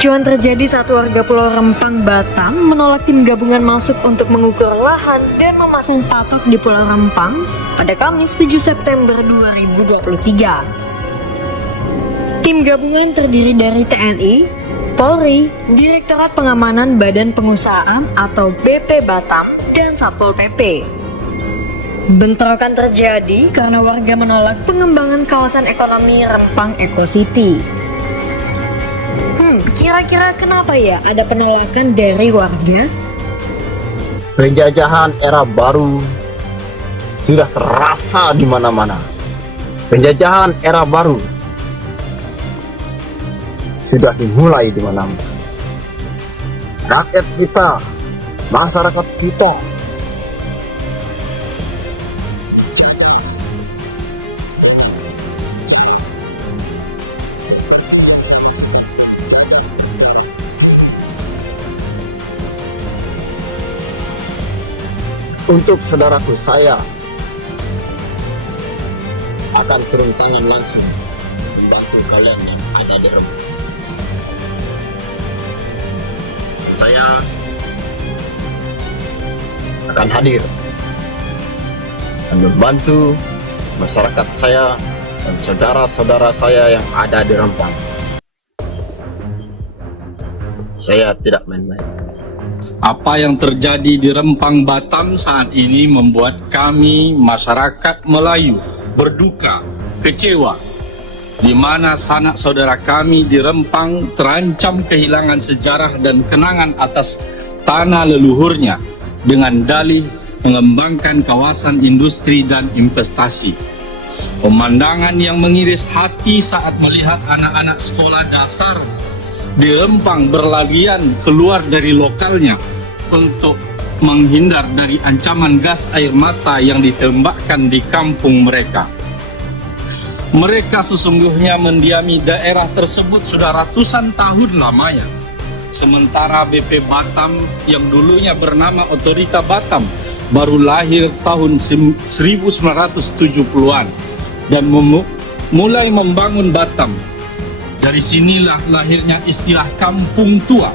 Cuan terjadi saat warga Pulau Rempang, Batam menolak tim gabungan masuk untuk mengukur lahan dan memasang patok di Pulau Rempang pada Kamis 7 September 2023. Tim gabungan terdiri dari TNI, Polri, Direktorat Pengamanan Badan Pengusahaan atau BP Batam, dan Satpol PP. Bentrokan terjadi karena warga menolak pengembangan kawasan ekonomi Rempang Eco City. Kira-kira kenapa ya ada penolakan dari warga? Penjajahan era baru sudah terasa di mana-mana. Penjajahan era baru sudah dimulai di mana-mana. Rakyat kita, masyarakat kita untuk saudaraku, saya akan turun tangan langsung membantu kalian yang ada di Rempang. Saya akan hadir dan membantu masyarakat saya dan saudara-saudara saya yang ada di Rempang. Saya tidak main-main. Apa yang terjadi di Rempang, Batam saat ini membuat kami masyarakat Melayu berduka, kecewa, di mana sanak saudara kami di Rempang terancam kehilangan sejarah dan kenangan atas tanah leluhurnya dengan dalih mengembangkan kawasan industri dan investasi. Pemandangan yang mengiris hati saat melihat anak-anak sekolah dasar di Rempang berlarian keluar dari lokalnya untuk menghindar dari ancaman gas air mata yang ditembakkan di kampung mereka. Mereka sesungguhnya mendiami daerah tersebut sudah ratusan tahun lamanya. Sementara BP Batam yang dulunya bernama Otorita Batam baru lahir tahun 1970-an dan mulai membangun Batam. Dari sinilah lahirnya istilah kampung tua,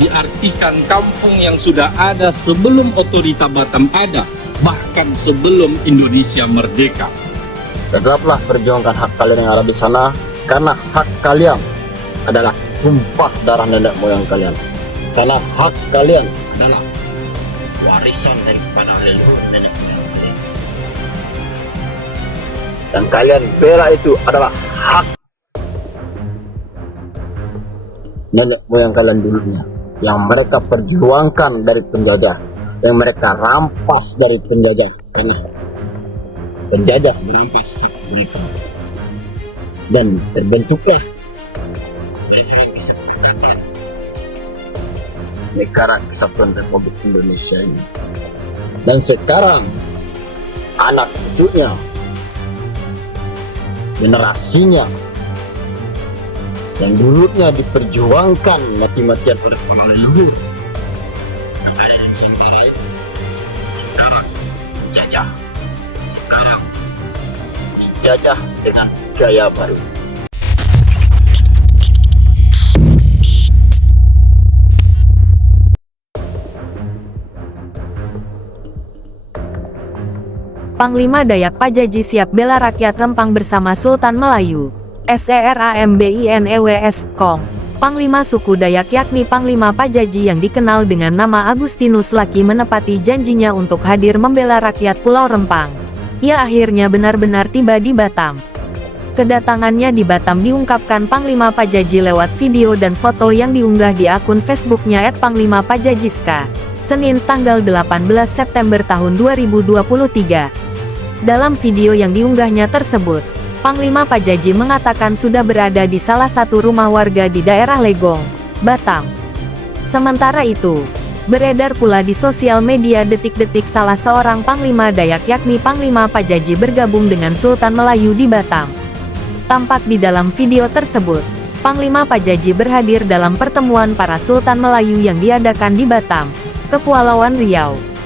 diartikan kampung yang sudah ada sebelum Otorita Batam ada, bahkan sebelum Indonesia merdeka. Tetaplah perjuangkan hak kalian yang ada di sana, karena hak kalian adalah tumpah darah nenek moyang kalian. Karena hak kalian adalah warisan daripada leluhur nenek moyang kalian. Dan kalian bela itu adalah hak nenek moyang kalian dulunya, yang mereka perjuangkan dari penjajah, yang mereka rampas dari penjajah. Karena penjajah merampas hak mereka, dan terbentuklah Negara Kesatuan Republik Indonesia ini. Dan sekarang anak cucunya, generasinya yang dulunya diperjuangkan mati-matian oleh para leluhur, ada yang sekarang dijajah, sekarang dijajah dengan gaya baru. Panglima Dayak Pajaji siap bela rakyat Rempang bersama Sultan Melayu. SERAMBINEWS Kong. Panglima suku Dayak yakni Panglima Pajaji yang dikenal dengan nama Agustinus Laki menepati janjinya untuk hadir membela rakyat Pulau Rempang. Ia akhirnya benar-benar tiba di Batam. Kedatangannya di Batam diungkapkan Panglima Pajaji lewat video dan foto yang diunggah di akun Facebooknya @PanglimaPajajiska, Senin tanggal 18 September tahun 2023. Dalam video yang diunggahnya tersebut, Panglima Pajaji mengatakan sudah berada di salah satu rumah warga di daerah Legong, Batam. Sementara itu, beredar pula di sosial media detik-detik salah seorang Panglima Dayak yakni Panglima Pajaji bergabung dengan Sultan Melayu di Batam. Tampak di dalam video tersebut, Panglima Pajaji berhadir dalam pertemuan para Sultan Melayu yang diadakan di Batam, Kepulauan Riau.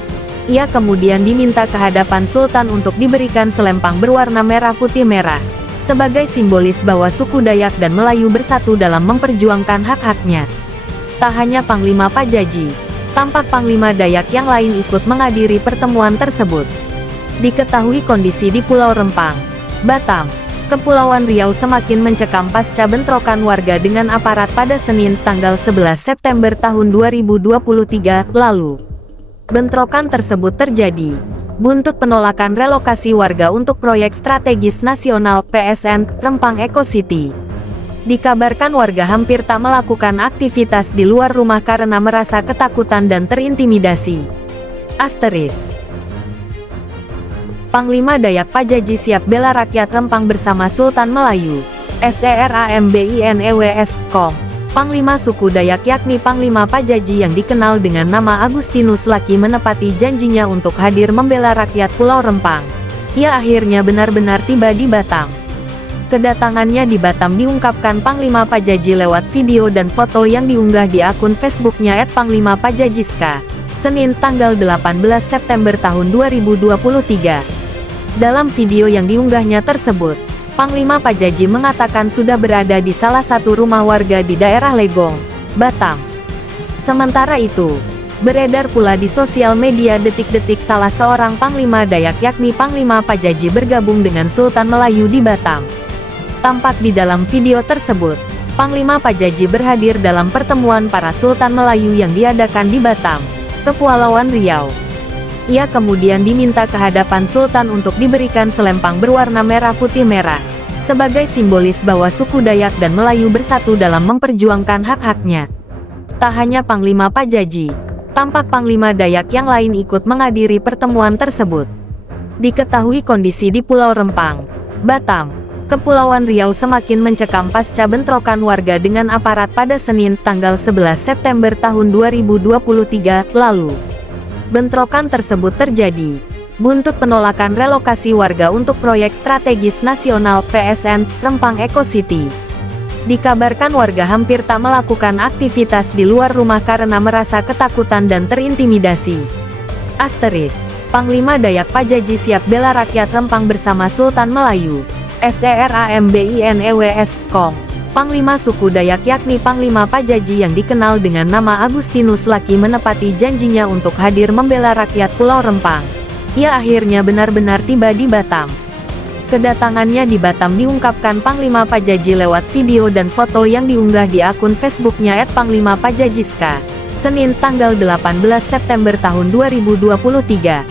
Ia kemudian diminta ke hadapan Sultan untuk diberikan selempang berwarna merah putih merah, sebagai simbolis bahwa suku Dayak dan Melayu bersatu dalam memperjuangkan hak-haknya. Tak hanya Panglima Pajaji, tampak Panglima Dayak yang lain ikut menghadiri pertemuan tersebut. Diketahui kondisi di Pulau Rempang, Batam, Kepulauan Riau semakin mencekam pasca bentrokan warga dengan aparat pada Senin tanggal 11 September tahun 2023 lalu. Bentrokan tersebut terjadi buntut penolakan relokasi warga untuk proyek strategis nasional PSN Rempang Eco City. Dikabarkan warga hampir tak melakukan aktivitas di luar rumah karena merasa ketakutan dan terintimidasi. Asteris. Panglima Dayak Pajaji siap bela rakyat Rempang bersama Sultan Melayu. SERAMBINEWS.com. Panglima suku Dayak yakni Panglima Pajaji yang dikenal dengan nama Agustinus Laki menepati janjinya untuk hadir membela rakyat Pulau Rempang. Ia akhirnya benar-benar tiba di Batam. Kedatangannya di Batam diungkapkan Panglima Pajaji lewat video dan foto yang diunggah di akun Facebooknya @panglimapajajiska, Senin tanggal 18 September tahun 2023. Dalam video yang diunggahnya tersebut, Panglima Pajaji mengatakan sudah berada di salah satu rumah warga di daerah Legong, Batam. Sementara itu, beredar pula di sosial media detik-detik salah seorang Panglima Dayak yakni Panglima Pajaji bergabung dengan Sultan Melayu di Batam. Tampak di dalam video tersebut, Panglima Pajaji berhadir dalam pertemuan para Sultan Melayu yang diadakan di Batam, Kepulauan Riau. Ia kemudian diminta ke hadapan Sultan untuk diberikan selempang berwarna merah putih merah, sebagai simbolis bahwa suku Dayak dan Melayu bersatu dalam memperjuangkan hak-haknya. Tak hanya Panglima Pajaji, tampak Panglima Dayak yang lain ikut menghadiri pertemuan tersebut. Diketahui kondisi di Pulau Rempang, Batam, Kepulauan Riau semakin mencekam pasca bentrokan warga dengan aparat pada Senin tanggal 11 September tahun 2023 lalu. Bentrokan tersebut terjadi buntut penolakan relokasi warga untuk proyek strategis nasional PSN Rempang Eco City. Dikabarkan warga hampir tak melakukan aktivitas di luar rumah karena merasa ketakutan dan terintimidasi. Asteris. Panglima Dayak Pajaji siap bela rakyat Rempang bersama Sultan Melayu. SERAMBINEWS.com. Panglima suku Dayak yakni Panglima Pajaji yang dikenal dengan nama Agustinus Laki menepati janjinya untuk hadir membela rakyat Pulau Rempang. Ia akhirnya benar-benar tiba di Batam. Kedatangannya di Batam diungkapkan Panglima Pajaji lewat video dan foto yang diunggah di akun Facebooknya @panglimapajajiska, Senin tanggal 18 September tahun 2023.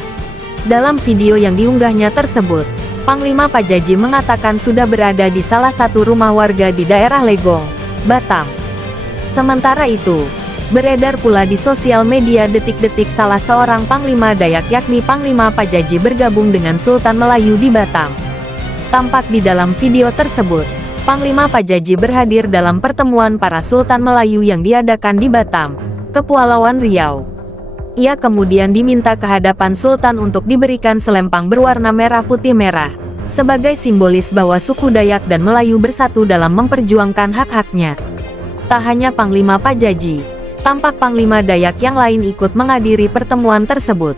Dalam video yang diunggahnya tersebut, Panglima Pajaji mengatakan sudah berada di salah satu rumah warga di daerah Legong, Batam. Sementara itu, beredar pula di sosial media detik-detik salah seorang Panglima Dayak yakni Panglima Pajaji bergabung dengan Sultan Melayu di Batam. Tampak di dalam video tersebut, Panglima Pajaji berhadir dalam pertemuan para Sultan Melayu yang diadakan di Batam, Kepulauan Riau. Ia kemudian diminta ke hadapan Sultan untuk diberikan selempang berwarna merah putih merah, sebagai simbolis bahwa suku Dayak dan Melayu bersatu dalam memperjuangkan hak-haknya. Tak hanya Panglima Pajaji, tampak Panglima Dayak yang lain ikut menghadiri pertemuan tersebut.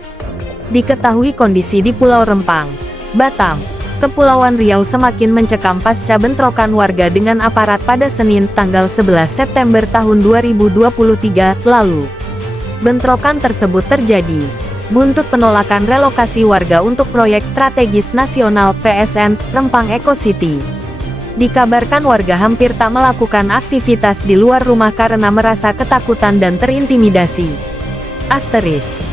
Diketahui kondisi di Pulau Rempang, Batam, Kepulauan Riau semakin mencekam pasca bentrokan warga dengan aparat pada Senin tanggal 11 September tahun 2023 lalu. Bentrokan tersebut terjadi buntut penolakan relokasi warga untuk proyek strategis nasional PSN Rempang Eco City. Dikabarkan warga hampir tak melakukan aktivitas di luar rumah karena merasa ketakutan dan terintimidasi. Asteris.